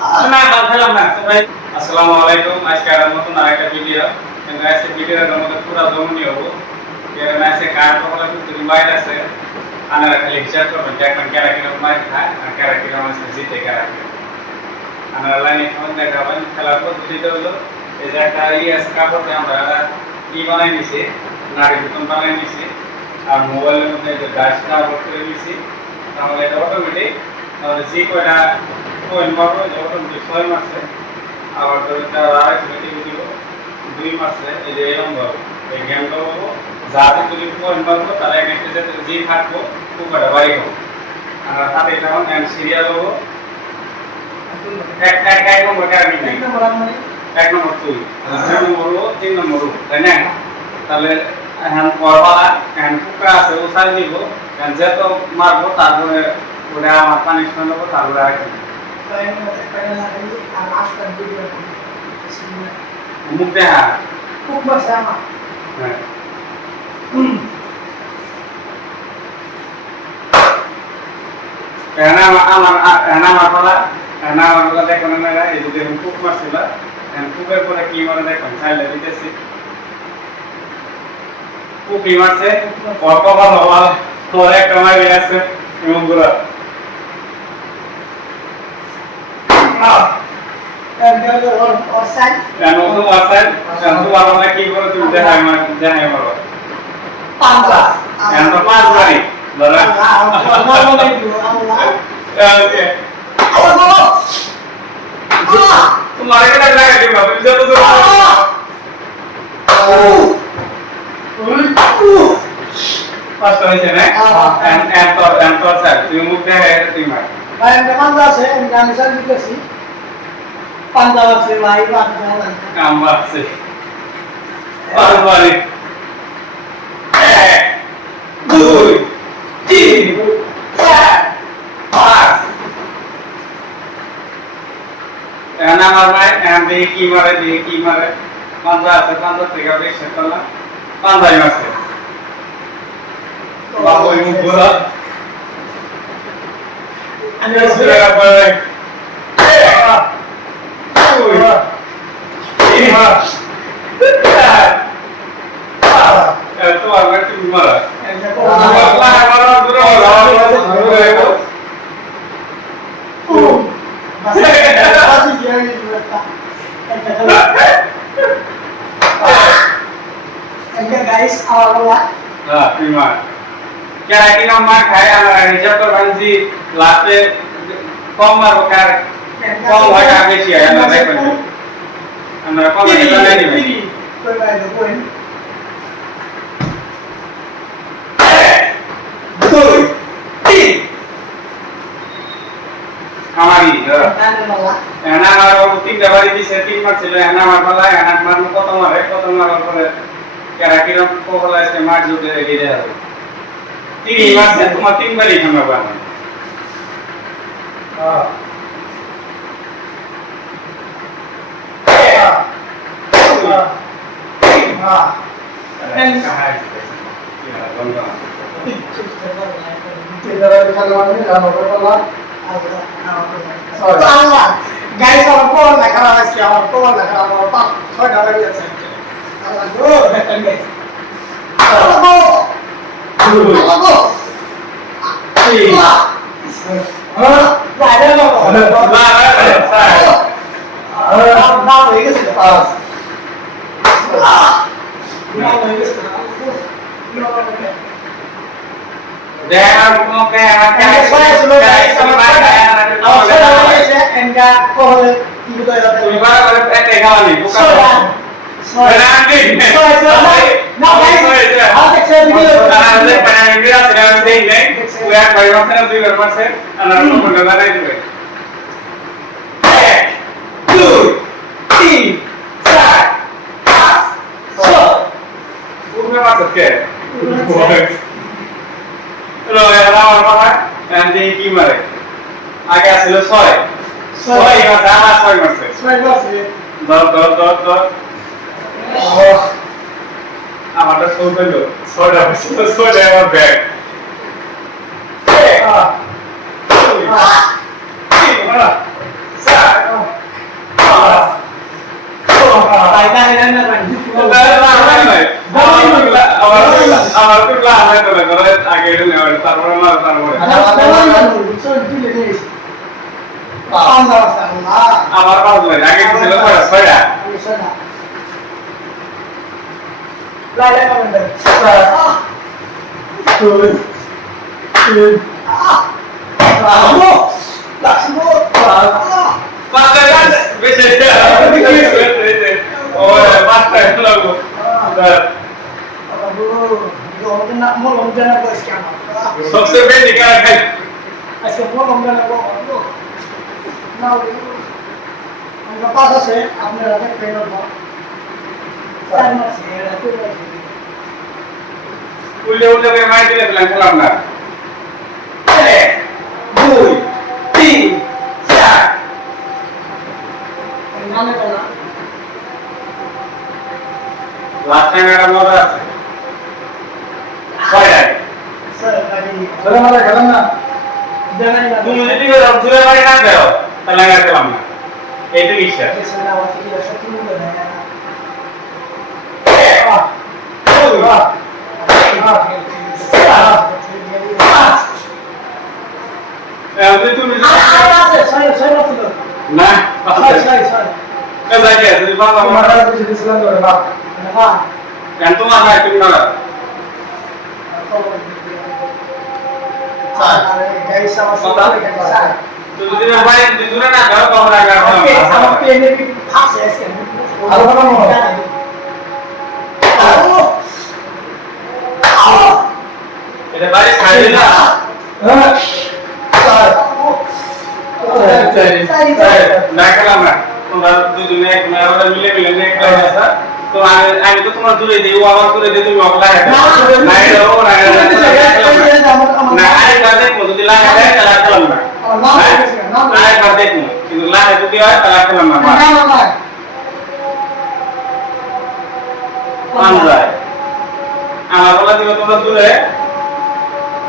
না খেলাম না তো ভাই। আসসালামু আলাইকুম। আজকে আর নতুন আরেকটা ভিডিও। কিন্তু আজকে ভিডিওর মধ্যে পুরো জমনি হবো। এর আজকে কার কপালে কিন্তু রিমাইন্ড আছে। আনারা খালি হিসাব করবেন যে এখন কারা কিরকম মার খায় আর কারা কিরকম আছে জিতে কারা কিরকম। আনারা লাইনে কেমন দেখাবেন খেলার পদ্ধতিটা হলো এই যে একটা আছে কাপড়ে আমরা বানাই নিছি, নারী বুতন বানাই নিছি আর মোবাইলের মধ্যে যে গাছটা আপলোড করে নিছি। তাহলে এটা অটোমেটিক তাহলে যে কয়টা পয়েন্ট মারবো যে অটোমেটিক 6 মাসে আবার ধরুন তার আরেক মিনিট দিব 2 মাসে এই যে এরকম ভাবে এই গেমটা হবো যাতে তুমি পয়েন্ট মারবো তাহলে এক একটা যাতে যে থাকবো কুকাটা বাড়ি হবো আর তাতে এটা আমি সিরিয়াল হবো এক নম্বর কারণ নেই এক নম্বর তুই 2 নম্বর ও 3 নম্বর ও তাই না তাহলে এখন পরবালা এখন কুকা আছে ও সার দিব যত মারবো তারপরে ওটা আমার পানিশমেন্ট হবো তারপরে আর মুখ দেখা খুব মজা আমার হ্যাঁ আমার পালা দেখুন আপনারা এই যে দেখুন কুক মারছিল কুকের পরে কি মারা দেখুন চাইলে দিতেছি কুকি মারছে অল্প ভালো পরে একটা মারি আছে এবং গুলো কি করে তুমি দেখাই মারো পাঁচটা তো 5 মারি ধরা তোমার এটা লাগা দিব তুমি যত দূর পাঁচটা হয়েছে না এন্ড স্যার তুমি মুখ দেখাই তুমি মার ভাই পাঁচটা আছে আমি স্যার দিতেছি পাঁচটা আছে ভাই পাঁচটা কাম আছে আর বাড়ি 1 2 3 4 5 এনা মারবে এম দেখি কি মারে পাঁচটা আছে পাঁচটা থেকে বেশি করলাম পাঁচটাই মারছে বাবু মুখ ঘোরা আমি সুরা পড়ে এত আগে তুমি মারা মারা দূরে guys awal terima kira-kira mak kayak anak Indonesia terbanji latte kong bakar kong bakar besi ya anak mereka anak kong itu lagi nih betul kamari enak kalau rutin dapat di setting macam enak masalah enak malu potong pore kira-kira kok lah smart juga ready dah. 3 मास से तुम 3 बार ही हमें बना। हाँ। हाँ। कहाँ है? ये बंदा। Tidak ada kalau ini kalau berapa Salah. Guys, orang pun nak kalau masih orang pun nak kalau apa? Kau dah ada biasa. Aduh, guys. Aduh. Aduh. Iya. Ada loh. Nah, ini sudah pas. Jangan mau kayak saya sudah guys sama saya. Saya enggak kau ibu tu ada. Tuh ibarat ada kawan nih, bukan. Nanti. Now guys, I'll take a video. Nanti pengen video sedang ini, gue yang bayi macam tu ibarat macam, anak lu mendengar itu. 1, 2, 3, 4, 5, 6. Bukan masuk ke? Lo yang lama apa? Nanti gimana? Agak selesai. Soy masih. Dot. Oh. আমারটা সব হলো soda আমার bag Tukla আছে তো করে আগে এটা নেওয়া তারপরে না তারপরে আমার পাঁচ মিনিট আগে ছিল ছয়টা বেশি ও পাঁচটা লাগলো सबसे बेस्ट निकाला है ऐसे वो हम लोग को ना हम पास से आपने रखे पेन और साइड में से रखे उल्ले उल्ले के मार दिले प्लान कलम ना 1 2 3 4 नाम है ना लास्ट टाइम मेरा मोरा ছয়টা सर गाड़ी চলো আমরা খেলাম না देना नहीं তুমি যদি করে জুড়ে বাড়ি না দাও তাহলে আর খেলাম না এইটা ইচ্ছা जैसे ना वो कि ऐसा क्यों नहीं है তুমি না কাজা কে তুমি বাবা তোমার আমার কাছে দিছিলাম তো না কেন তোমার না তুমি না তো যদি ভাই জুড়ে না দাও তাহলে আর এটা বাড়ি খাইলে না না খেলাম না তোমরা দুজনে এক মেয়ে মিলে মিলে নেক লাগা তো আমি তো তোমার দূরে দিই ও আমার দূরে দিই তুমি অকলা না এলো না আরে কাজে যদি লাগা দেয় তাহলে খেলাম না আরে কাজে কিন্তু লাগা যদি হয় তাহলে খেলাম না মান যায় আমার বলা দিবে তোমরা দূরে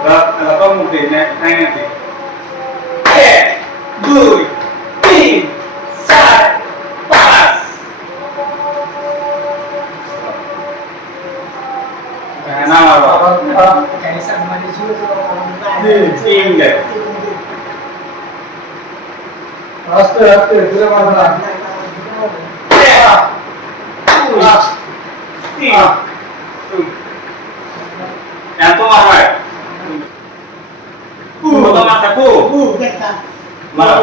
রাত তো মুখে নাই না 1 2 3 4 5 না বাবা তিন দে আস্তে আস্তে ধীরে মারবে না এত আমার কত মাথা কো মারা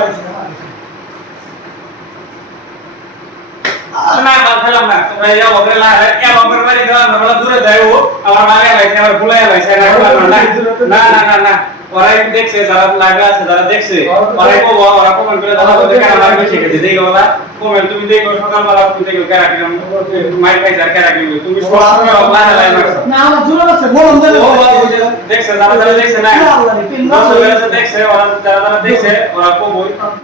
না খেলাম না তোমরা যাও ওকে লাগে এ বাবার বাড়ি যাও আমরা দূরে যাইও আমার মাগে লাইছে আমার ভুলাই লাইছে না না না না ওরাই দেখছে যারা লাগা আছে যারা দেখছে ওরাই কো ওরা কমেন্ট করে দাও ওদের কেন লাগবে শিখেছে দেখো ওরা কমেন্ট তুমি দেখো সকালবেলা তুমি দেখো কেরা কিরম মাই খাই যার কেরা কি তুমি সব সময় অনলাইনে লাইভ করছো দেখছে যারা যারা দেখছে না দেখছে ওরা যারা যারা দেখছে ওরা কো বই